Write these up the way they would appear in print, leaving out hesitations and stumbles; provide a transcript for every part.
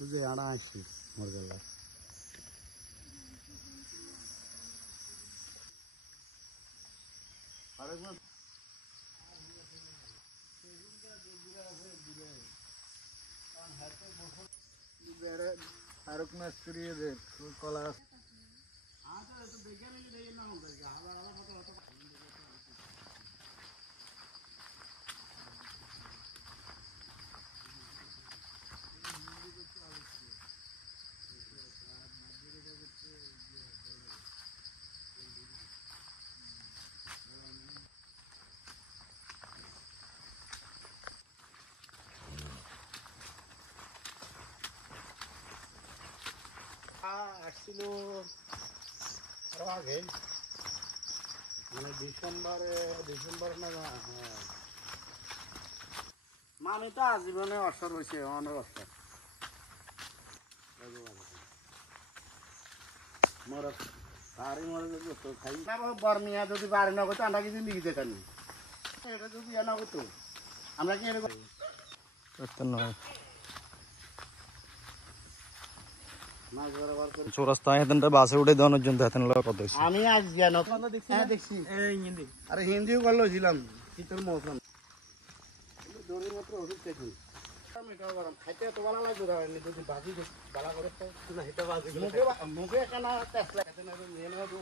কিন্তু যে আড়া আসছি মরগেলা আরক মাছ করিয়ে দে কলা আসছিল আরো আগে মানে ডিসেম্বর না হ্যাঁ মামি তো আজীবনে অসর হয়েছে অনেক অসর মরক তারই মরে তো খাই বর্মিয়া যদি বাড়ি না করতো আমরা কিছু লিখে যেতাম এটা যদি ইয়ে না করতো আমরা কি এটা করতে নয় চৌরাস্তা হেতেনটা বাসে উঠে দেওয়ানোর জন্য হেতেন কত আমি আজ দেখছি আরে হিন্দিও করলো ছিলাম শীতের মৌসুম দড়ির মাত্র ওষুধ খেয়েছি খাইতে এত ভালো লাগবে যদি বাজি বালা করে মুখে একখানা টেস্ট লাগাতে না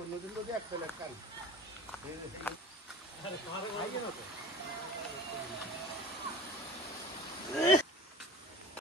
অন্যদিন যদি একটা লেখান খাইয়ে না তো